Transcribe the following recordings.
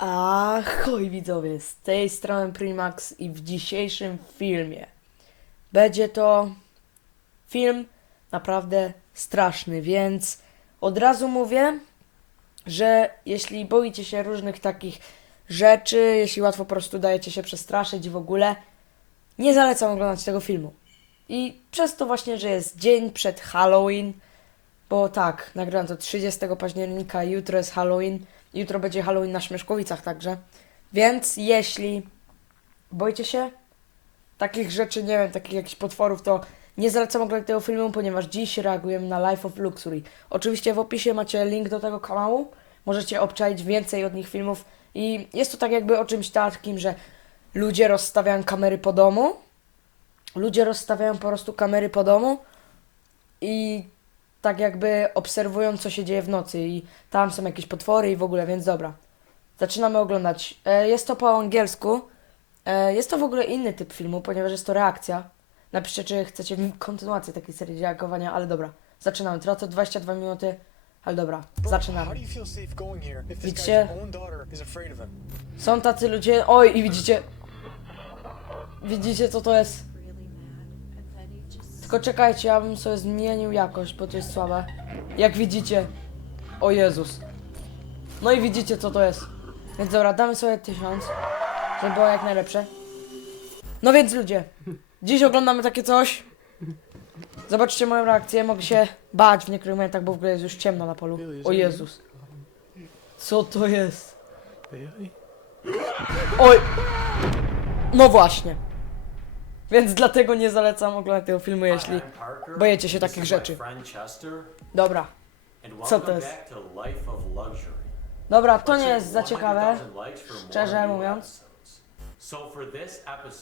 Ahoj widzowie, z tej strony Primax i w dzisiejszym filmie będzie to film naprawdę straszny, więc od razu mówię, że jeśli boicie się różnych takich rzeczy, jeśli łatwo po prostu dajecie się przestraszyć w ogóle, nie zalecam oglądać tego filmu. I przez to właśnie, że jest dzień przed Halloween, bo tak, nagrałem to 30 października, jutro jest Halloween, jutro będzie Halloween na Śmieszkowicach także. Więc jeśli boicie się takich rzeczy, nie wiem, takich jakichś potworów, to nie zalecam oglądać tego filmu, ponieważ dziś reagujemy na Life of Luxury. Oczywiście w opisie macie link do tego kanału, możecie obczaić więcej od nich filmów i jest to tak jakby o czymś takim, że ludzie rozstawiają kamery po domu, ludzie rozstawiają po prostu kamery po domu i tak jakby obserwują, co się dzieje w nocy i tam są jakieś potwory i w ogóle, więc dobra. Zaczynamy oglądać. E, jest to po angielsku. E, jest to w ogóle inny typ filmu, ponieważ jest to reakcja. Napiszcie, czy chcecie kontynuację takiej serii reagowania, ale dobra. Zaczynamy. Trwa to 22 minuty, ale dobra, zaczynamy. Widzicie? Są tacy ludzie. Oj, i widzicie. Widzicie, co to jest? really mad and then he just Tylko czekajcie, ja bym sobie zmienił jakość, bo to jest słabe. Jak widzicie. O Jezus. No i widzicie co to jest. Więc dobra, damy sobie tysiąc. Żeby było jak najlepsze. No więc ludzie. Dziś oglądamy takie coś. Zobaczcie moją reakcję. Mogę się bać w niektórych momentach, bo w ogóle jest już ciemno na polu. O Jezus. Co to jest? Oj. No właśnie. Więc dlatego nie zalecam oglądać tego filmu, jeśli boicie się takich rzeczy. Dobra. Co to jest? Dobra, to nie jest za ciekawe, szczerze mówiąc.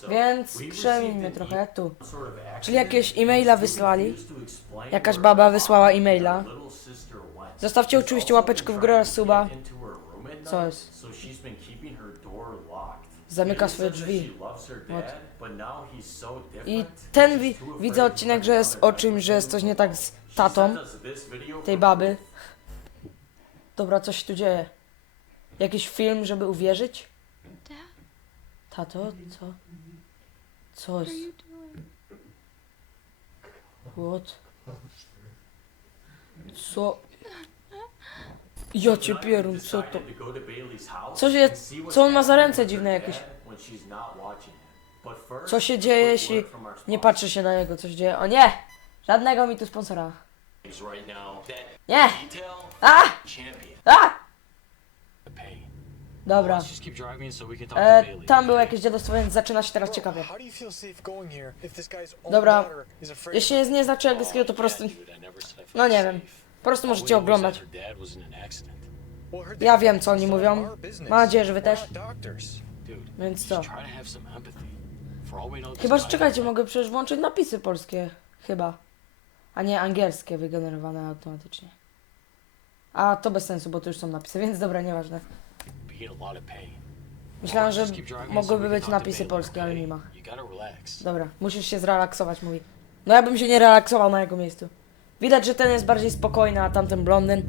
Więc przemińmy trochę tu. Czyli jakieś e-maila wysłali. Jakaś baba wysłała e-maila. Zostawcie oczywiście łapeczkę w górę suba. Co jest? Zamyka swoje drzwi. I ten wi widzę odcinek, że jest o czymś, że jest coś nie tak z tatą tej baby. Dobra, coś się tu dzieje. Jakiś film, żeby uwierzyć? Tato, co? Co jest? What? Co? Ja cię pierun, co to? Co się, co on ma za ręce dziwne jakieś? Co się dzieje, jeśli nie patrzy się na niego, co się dzieje? O nie! Żadnego mi tu sponsora. Nie! A! A! Dobra. E, tam było jakieś dziadostwo, więc zaczyna się teraz ciekawie. Dobra. Jeśli nie znaczy angielskiego, to po prostu... No nie wiem. Po prostu możecie oglądać. Ja wiem, co oni mówią. Mam nadzieję, że wy też. Więc co? Chyba, że czekajcie, mogę przecież włączyć napisy polskie. Chyba. A nie angielskie wygenerowane automatycznie. A to bez sensu, bo to już są napisy, więc dobra, nieważne. Myślałem, że mogłyby być napisy polskie, ale nie ma. Dobra, musisz się zrelaksować, mówi. No ja bym się nie relaksował na jego miejscu. Widać, że ten jest bardziej spokojny, a tamten blondyn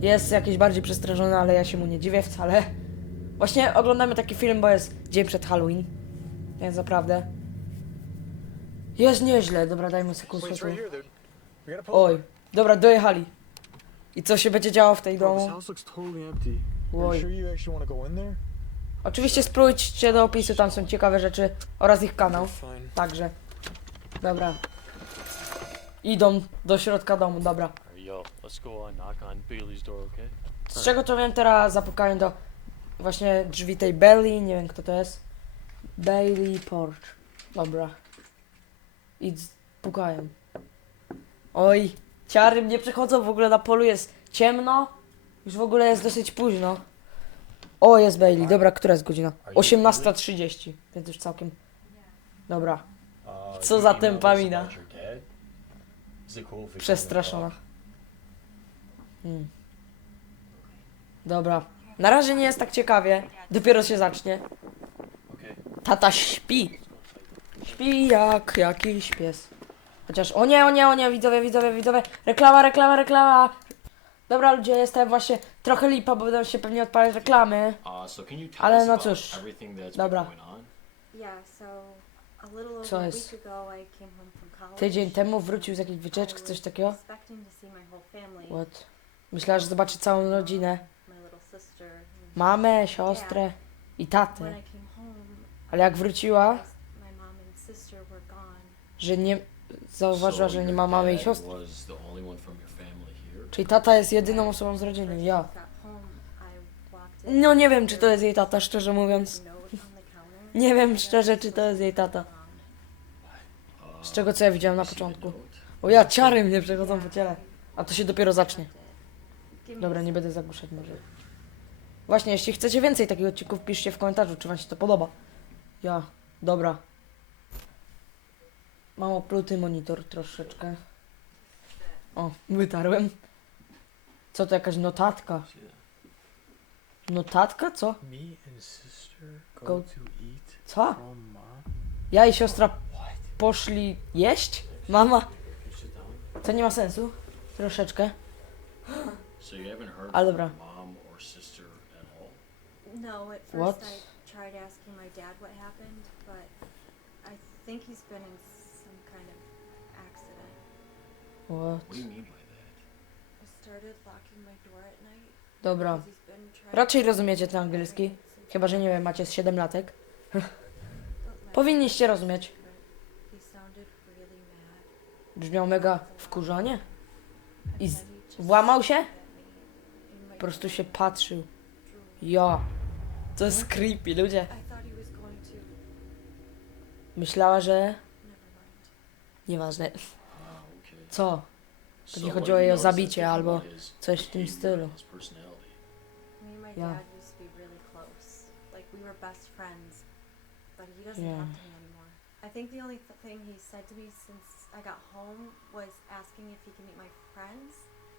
jest jakiś bardziej przestraszony, ale ja się mu nie dziwię wcale. Właśnie oglądamy taki film, bo jest dzień przed Halloween. Więc naprawdę. Jest nieźle. Dobra, dajmy sekundę. Pull Oj, dobra, dojechali. I co się będzie działo w tej domu? Oj. Oczywiście spróbujcie do opisu, tam są ciekawe rzeczy oraz ich kanał. Także. Dobra. Idą do środka domu, dobra. Yo, let's go and knock on Bailey's door, okay? Z czego to wiem, teraz zapukają do właśnie drzwi tej Belly, nie wiem kto to jest. Bailey Porch. Dobra. I z- pukają. Oj, ciary mnie przechodzą, w ogóle na polu jest ciemno. Już w ogóle jest dosyć późno. O, jest Bailey, dobra, która jest godzina? 18.30, więc już całkiem. Dobra, Co za tempa mina. przestraszona. Hmm. Dobra. Na razie nie jest tak ciekawie. Dopiero się zacznie. Tata śpi. Śpi jak jakiś pies. Chociaż, o nie, o nie, o nie, widzowie, widzowie, widzowie. Reklama, reklama, reklama. Dobra ludzie, jestem właśnie trochę lipa, bo będą się pewnie odpalać reklamy. Uh, Ale no cóż. Dobra. Co jest? Tydzień temu wrócił z jakiejś wycieczki, coś takiego. What? Myślała, że zobaczy całą rodzinę. Mamę, siostrę i tatę. Ale jak wróciła, że nie... Zauważyła, że nie ma mamy i siostry. Czyli tata jest jedyną osobą z rodziny, ja. No nie wiem, czy to jest jej tata, szczerze mówiąc. Nie wiem szczerze, czy to jest jej tata. Z czego co ja widziałem na początku. O ja, ciary mnie przechodzą po ciele. A to się dopiero zacznie. Dobra, nie będę zagłuszać może. Właśnie, jeśli chcecie więcej takich odcinków, piszcie w komentarzu, czy wam się to podoba. Ja, dobra. Mam opluty monitor troszeczkę. O, wytarłem. Co to, jakaś notatka? Notatka? Co? Me and sister go, Go- to eat Co? from mom. Ja i siostra poszli jeść? Mama? To nie ma sensu. Troszeczkę. So you haven't heard Ale from dobra. your mom or sister at all? No, at first What? I tried asking my dad what happened, but I think he's been in some kind of accident. What? What do you mean by that? I started locking my door at night. Dobra. because he's been trying Raczej rozumiecie ten angielski. Chyba, że nie wiem, macie z 7 latek. Powinniście rozumieć. He sounded really mad. Brzmiał mega wkurzanie. I z- włamał się? Po prostu się patrzył. Ja. To jest creepy, ludzie. Myślała, że... Nieważne. Co? So nie what chodziło jej o zabicie albo coś w tym stylu. my Yeah. Dad used to be really close. Like we were best friends. But he doesn't Yeah. talk to me anymore. I think the only th- thing he said to me since I got home was asking if he can meet my friends.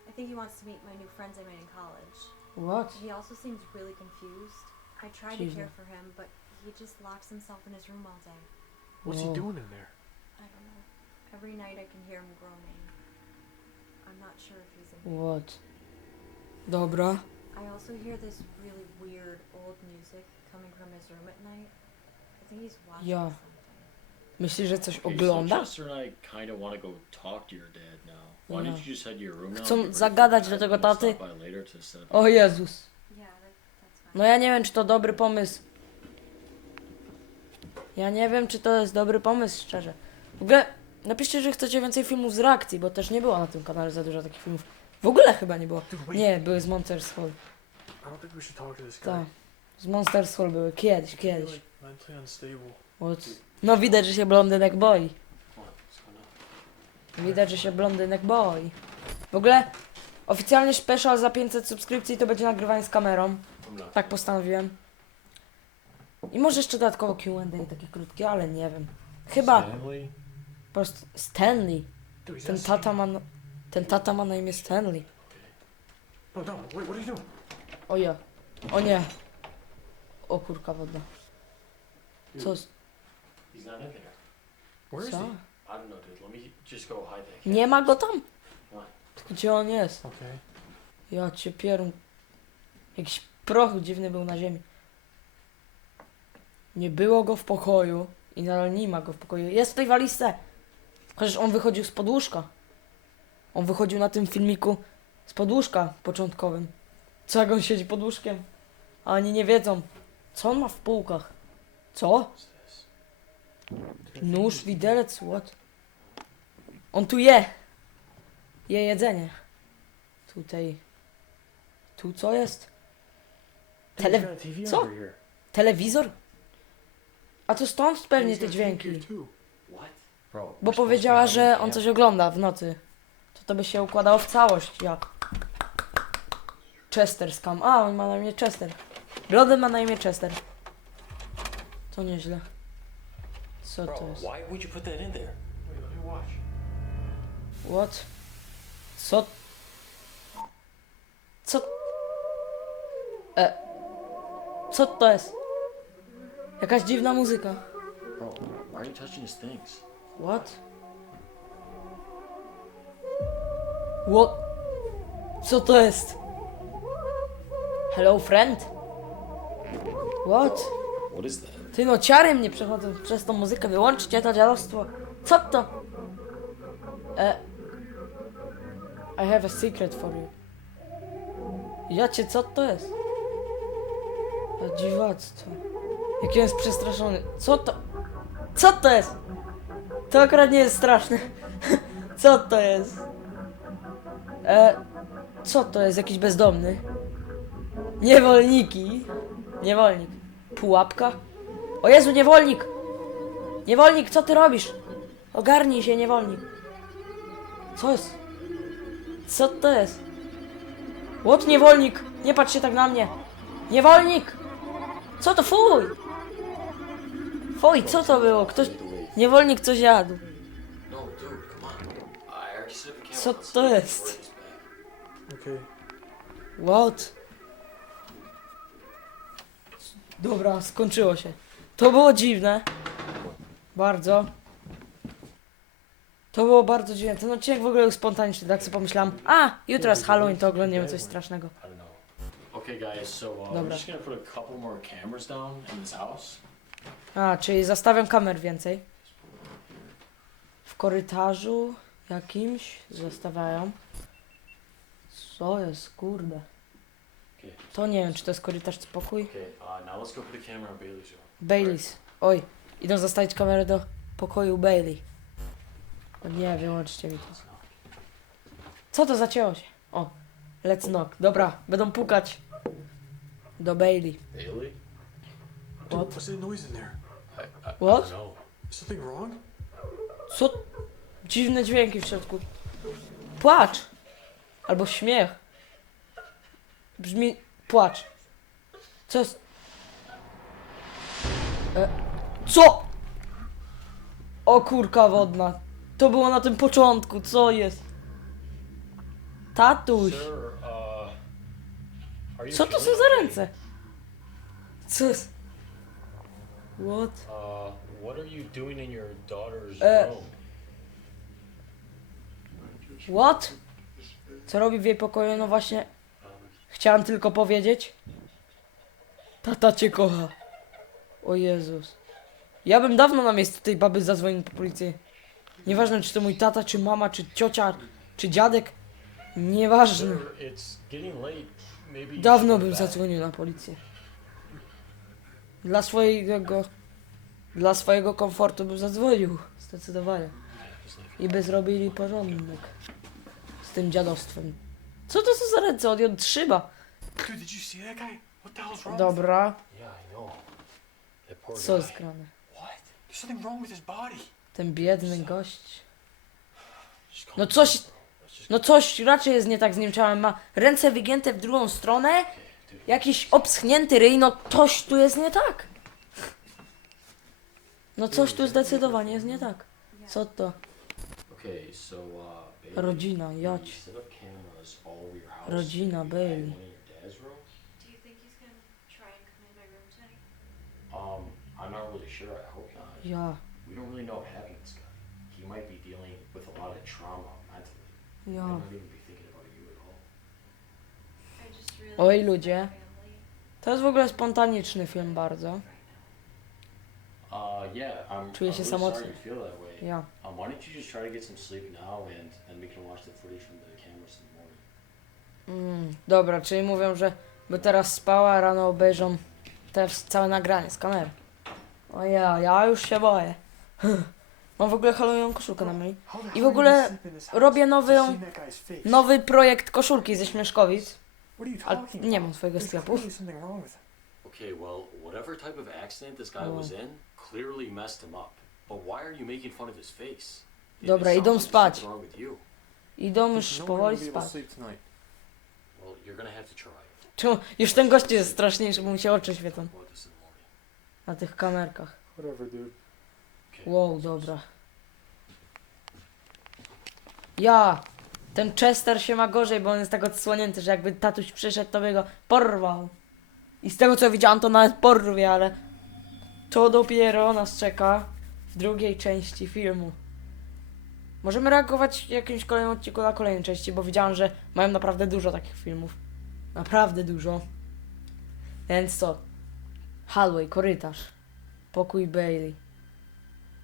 I think he wants to meet my new friends I made in college. What? He also seems really confused. I tried Jesus. to care for him, but he just locks himself in his room all day. What's Whoa. he doing in there? I don't know. Every night I can hear him groaning. I'm not sure if he's in What? Dobra. I also hear this really weird old music coming from his room at night. I think he's watching Yeah. something. Myślisz, że coś ogląda? Now? Chcą zagadać do tego taty. O Jezus. No ja nie wiem, czy to dobry pomysł. Ja nie wiem, czy to jest dobry pomysł, szczerze. W ogóle napiszcie, że chcecie więcej filmów z reakcji, bo też nie było na tym kanale za dużo takich filmów. W ogóle chyba nie było. Nie, były z Monsters Hall. I don't think we should talk to this guy. Tak. Z Monsters Hall były kiedyś, kiedyś. like mentally unstable. What? No widać, że się blondynek boi. Widać, że się blondynek boi. W ogóle oficjalnie special za 500 subskrypcji to będzie nagrywanie z kamerą. Tak postanowiłem. I może jeszcze dodatkowo Q&A takie krótkie, ale nie wiem. Chyba Stanley? po prostu Stanley. Ten tata ma, na- ten tata ma na imię Stanley. No, no, wait, what are you doing? O ja. O nie. O kurka wodna. Co? z- He's not in there. Where is Co? I he? don't know, dude. Let me just go hide that. Nie ma go tam. Tylko Gdzie on jest? Okay. Ja cię pierun. Jakiś proch dziwny był na ziemi. Nie było go w pokoju. I nadal nie ma go w pokoju. Jest w tej walizce. Chociaż on wychodził z podłóżka. On wychodził na tym filmiku z podłóżka początkowym. Co jak on siedzi pod łóżkiem? A oni nie wiedzą. Co on ma w półkach? Co? Nóż, widelec, what? On tu je. Je jedzenie. Tutaj. Tu co jest? Tele- Co? Telewizor? A to stąd pewnie te dźwięki. Bo powiedziała, że on coś ogląda w nocy. To to by się układało w całość, jak? Chester Scam. A, on ma na imię Chester. Blody ma na imię Chester. To nieźle. Co to jest? why would you put that in there? What? Co? Co? E. Co to jest? Jakaś dziwna muzyka. Bro, why are you touching his things? What? What? Co to jest? Hello friend? What? What is that? Ty no ciary mnie przechodzą przez tą muzykę, wyłączcie to dziadostwo. Co to? E... I have a secret for you. Jacie, co to jest? To dziwactwo. Jaki on jest przestraszony. Co to? Co to jest? To akurat nie jest straszne. Co to jest? E... Co to jest? Jakiś bezdomny? Niewolniki. Niewolnik. Pułapka? O Jezu, niewolnik! Niewolnik, co ty robisz? Ogarnij się, niewolnik. Co jest? Co to jest? Łot niewolnik! Nie patrz się tak na mnie! Niewolnik! Co to? Fuj! Fuj, co to było? Ktoś... Niewolnik coś jadł. Co to jest? Okay. What? Dobra, skończyło się. To było dziwne. Bardzo. To było bardzo dziwne. Ten odcinek w ogóle był spontaniczny, tak sobie pomyślałam. A, jutro jest Halloween, to oglądniemy coś strasznego. I don't know. Okay, guys, so uh, we're Dobra. just gonna put a couple more cameras down in this house. A, czyli zastawiam kamer więcej. W korytarzu jakimś zostawiają. Co jest, kurde. Okay. To nie wiem, czy to jest korytarz czy pokój. Okay, uh, now let's go put a camera on Bailey's room. Baileys. Oj, idą zostawić kamerę do pokoju Bailey. O nie, wyłączcie mi to. Co to zacięło się? O, let's knock. Dobra, będą pukać. Do Bailey. Bailey? Dude, What? what's that noise in there? I, I, What? I don't know. Is something wrong? Co? Dziwne dźwięki w środku. Płacz. Albo śmiech. Brzmi... Płacz. Co jest? E, co? O kurka wodna. To było na tym początku. Co jest? Tatuś. Uh, Co to są za ręce? Co jest? What? Uh, what are you doing in your daughter's Uh, room? What? Co robi w jej pokoju? No właśnie, chciałam tylko powiedzieć. Tata cię kocha. O Jezus. Ja bym dawno na miejscu tej baby zadzwonił po policję. Nieważne, czy to mój tata, czy mama, czy ciocia, czy dziadek. Nieważne. Dawno bym zadzwonił na policję. Dla swojego... Dla swojego komfortu bym zadzwonił. Zdecydowanie. I by zrobili porządek. Z tym dziadostwem. Co to są za ręce? On ją trzyma. Dobra. Yeah, I know. That poor Co jest grane? Ten biedny gość. No coś... No coś raczej jest nie tak z nim ciałem. Ma ręce wygięte w drugą stronę. Jakiś obschnięty ryj. No coś tu jest nie tak. No coś tu zdecydowanie jest nie tak. Co to? Uh, Rodzina, jać. Rodzina, Bailey. one in your dad's room. Do you think he's gonna try and come in my room tonight? Um, I'm not really sure. I hope not. Ja. We don't really know what happened to this guy. He might be dealing with a lot of trauma mentally. He might not even be thinking about you at all. I just really Oj, ludzie. To jest w ogóle spontaniczny film bardzo. Uh, yeah, I'm, Czuję się samotny. sorry you feel that way. Ja. Um, why don't you just try to get some sleep now and then we can watch the footage from the cameras in the morning. Mm, dobra, czyli mówią, że by teraz spała, a rano obejrzą te całe nagranie z kamery. O ja, ja już się boję. Mam w ogóle Halloween koszulkę na mojej. I w ogóle robię nowy, nowy projekt koszulki ze Śmieszkowic. Ale nie mam swojego sklepu. Okay, well, whatever type of accident this guy Oh. was in clearly messed him up. But why are you making fun of his face? Dobra, idą spać. Idą już no powoli spać. Well, you're gonna have to try. Czemu? Już ten gość jest straszniejszy, bo mu się oczy świecą na tych kamerkach. Wow, dobra. Ja! Ten Chester się ma gorzej, bo on jest tak odsłonięty, że jakby tatuś przyszedł, to by go porwał. I z tego co widziałam, to nawet porwie, ale to dopiero nas czeka w drugiej części filmu. Możemy reagować w jakimś kolejnym odcinku na kolejnej części, bo widziałam, że mają naprawdę dużo takich filmów. Naprawdę dużo. Więc co? Hallway, korytarz. Pokój Bailey.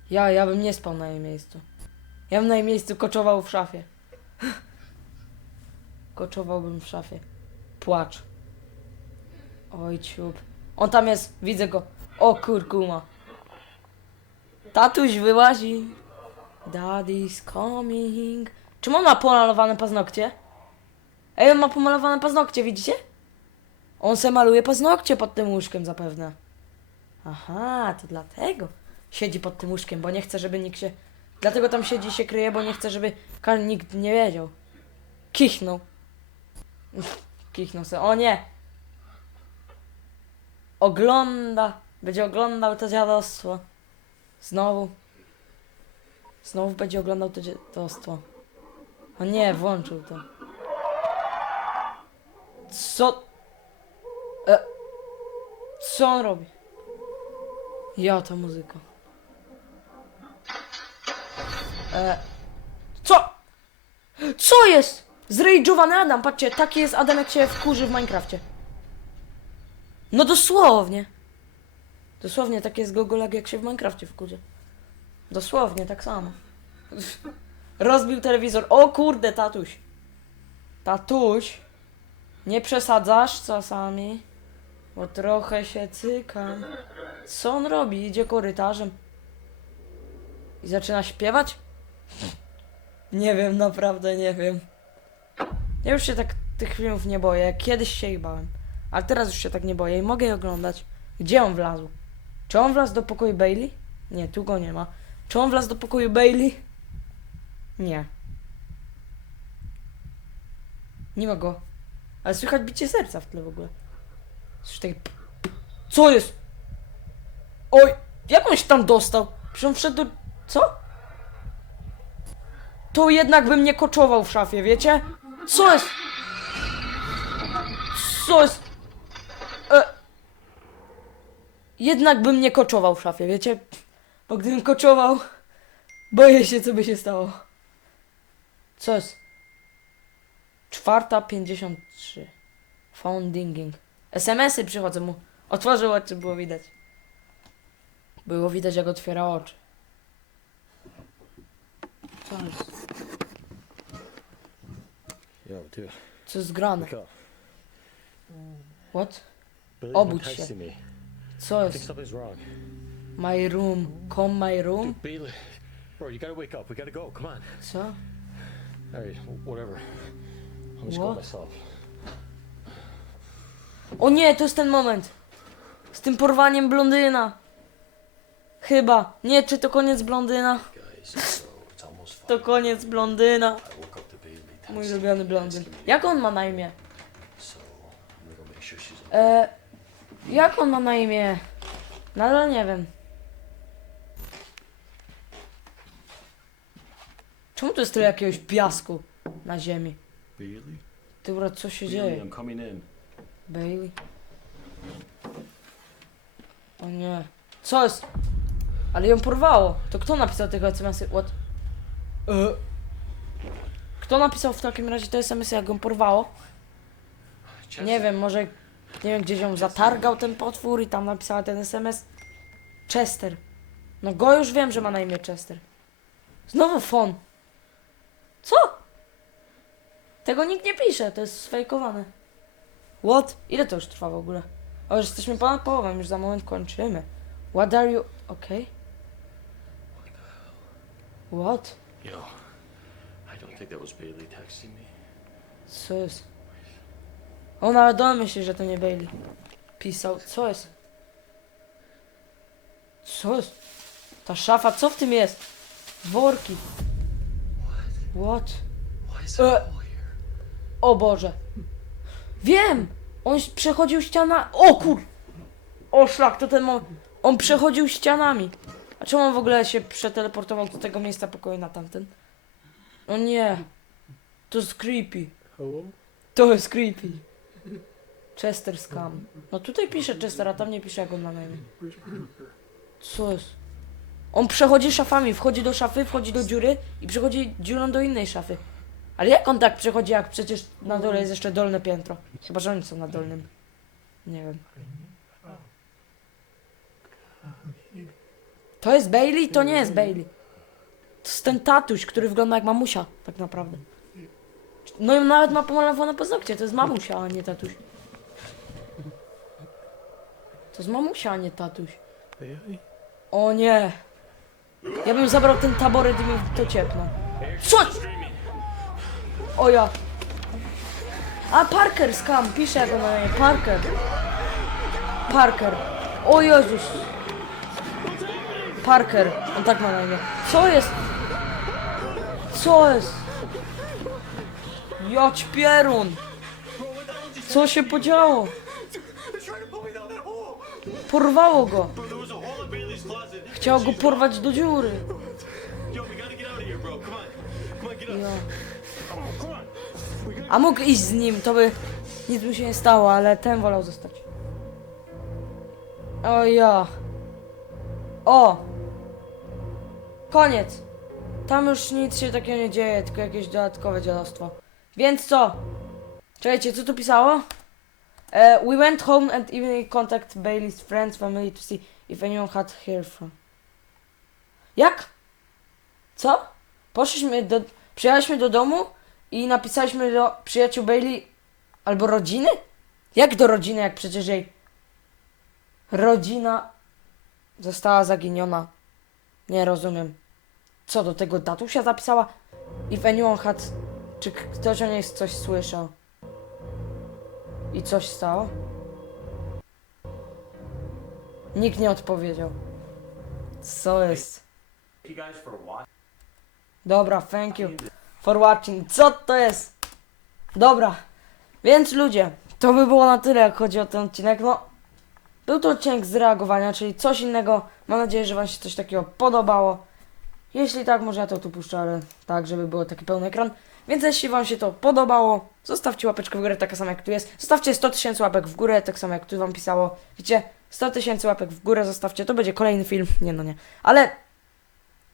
Ja, ja bym nie spał na jej miejscu. Ja bym na jej miejscu koczował w szafie. Koczowałbym w szafie. Płacz. Oj, ciup. On tam jest, widzę go. O kurkuma. Tatuś wyłazi. Daddy's coming. Czemu on ma pomalowane paznokcie? Ej, on ma pomalowane paznokcie, widzicie? On se maluje paznokcie pod tym łóżkiem zapewne. Aha, to dlatego siedzi pod tym łóżkiem, bo nie chce, żeby nikt się... Dlatego tam siedzi i się kryje, bo nie chce, żeby nikt nie wiedział. Kichnął. Kichnął se. O nie! Ogląda. Będzie oglądał to dziadostwo. Znowu. Znowu będzie oglądał to dziadostwo. O nie, włączył to. Co? E, co on robi? Ja, ta muzyka. E, co? Co jest? Zrage'owany Adam, patrzcie, taki jest Adam jak się wkurzy w Minecrafcie. No dosłownie. Dosłownie tak jest Gogolag jak się w Minecrafcie wkurzy. Dosłownie, tak samo. Rozbił telewizor. O kurde, tatuś. Tatuś. Nie przesadzasz czasami? Bo trochę się cykam. Co on robi? Idzie korytarzem. I zaczyna śpiewać? Nie wiem, naprawdę nie wiem. Ja już się tak tych filmów nie boję. Kiedyś się ich bałem. Ale teraz już się tak nie boję i mogę je oglądać. Gdzie on wlazł? Czy on wlazł do pokoju Bailey? Nie, tu go nie ma. Czy on wlazł do pokoju Bailey? Nie. Nie ma go. Ale słychać bicie serca w tle w ogóle. Słyszę takie... Co jest? Oj, jak on się tam dostał? Przecież on wszedł do... Co? To jednak bym nie koczował w szafie, wiecie? Co jest? Co jest? E... Jednak bym nie koczował w szafie, wiecie? Bo gdybym koczował, boję się, co by się stało. Co jest? Czwarta pięćdziesiąt trzy. Foundinging. SMS-y przychodzą mu. Otworzył oczy, było widać. Było widać, jak otwiera oczy. Co jest? Dude, Co jest grane? up. What? Obudź się. me. Co I think jest? something's wrong. My room. Come my room? Billy, bro, you gotta wake up. We gotta go. Come on. Co? Alright, whatever. I'm just going What? myself. O nie, to jest ten moment. Z tym porwaniem blondyna. Chyba. Nie, czy to koniec blondyna? Guys, so it's almost To koniec blondyna. I woke up to Bailey Mój texting ulubiony blondyn. Jak on ma na imię? So I'm gonna go make sure she's okay. E, jak on ma na imię? Nadal nie wiem. Czemu tu jest tyle jakiegoś piasku na ziemi? Bailey? Dobra, co się Bailey, dzieje? I'm coming in. Bailey? O nie. Co jest? Ale ją porwało. To kto napisał tego SMS-y? What? E. Kto napisał w takim razie te SMS-y, jak ją porwało? Nie wiem, może... Nie wiem, gdzieś ją zatargał ten potwór i tam napisała ten SMS. Chester. No go już wiem, że ma na imię Chester. Znowu fon. Co? Tego nikt nie pisze, to jest sfejkowane. What? Ile to już trwa w ogóle? O, już jesteśmy ponad połową, już za moment kończymy. What are you... Okej. What? Yo, I don't think that was Bailey texting me. Co jest? On nawet domyśli, że to nie Bailey. Pisał. Co jest? Co jest? Ta szafa, co w tym jest? Worki. What? Why is Uh, that here? O Boże. Wiem! On s- przechodził ściana... O kur... O szlak, to ten moment. On przechodził ścianami. A czemu on w ogóle się przeteleportował do tego miejsca pokoju na tamten? O nie. To jest creepy. Hello? To jest creepy. Chester Scam. No tutaj pisze Chester, a tam nie pisze jak on ma na imię. Co jest? On przechodzi szafami, wchodzi do szafy, wchodzi do dziury i przechodzi dziurą do innej szafy. Ale jak on tak przechodzi, jak przecież na dole jest jeszcze dolne piętro? Chyba, że oni są na dolnym. Nie wiem. To jest Bailey? To nie jest Bailey. To jest ten tatuś, który wygląda jak mamusia, tak naprawdę. No i nawet ma pomalowane paznokcie, to jest mamusia, a nie tatuś. To jest mamusia, a nie tatuś. O nie. Ja bym zabrał ten taboret i mi to ciepnął. Co? O ja. A Parker skam, pisze go na imię. Parker. Parker. O Jezus. Parker. On tak ma na imię. Co jest? Co jest? Jać pierun. Co się podziało? Porwało go. Chciał go porwać do dziury. Ja. A mógł iść z nim, to by nic mu się nie stało, ale ten wolał zostać. O ja. O! Koniec. Tam już nic się takiego nie dzieje, tylko jakieś dodatkowe dziadostwo. Więc co? Czekajcie, co tu pisało? E, we went home and even contact Bailey's friends, family to see if anyone had heard from. Jak? Co? Poszliśmy do... Przyjechaliśmy do domu i napisaliśmy do przyjaciół Bailey albo rodziny? Jak do rodziny, jak przecież jej rodzina została zaginiona? Nie rozumiem. Co do tego tatusia zapisała? If anyone had... Czy ktoś o niej coś słyszał? I coś stało? Nikt nie odpowiedział. Co jest? Dobra, thank you for watching. Co to jest? Dobra, więc ludzie, to by było na tyle, jak chodzi o ten odcinek. No, był to odcinek z reagowania, czyli coś innego. Mam nadzieję, że Wam się coś takiego podobało. Jeśli tak, może ja to tu puszczę, ale tak, żeby było taki pełny ekran. Więc jeśli Wam się to podobało, zostawcie łapeczkę w górę, taka sama jak tu jest. Zostawcie 100 tysięcy łapek w górę, tak samo jak tu Wam pisało. Wiecie, 100 tysięcy łapek w górę zostawcie, to będzie kolejny film. Nie no nie, ale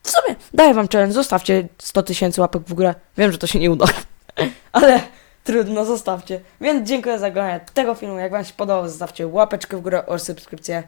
w sumie daję wam challenge, zostawcie 100 tysięcy łapek w górę. Wiem, że to się nie uda, ale trudno, zostawcie. Więc dziękuję za oglądanie tego filmu. Jak wam się podobał, zostawcie łapeczkę w górę oraz subskrypcję.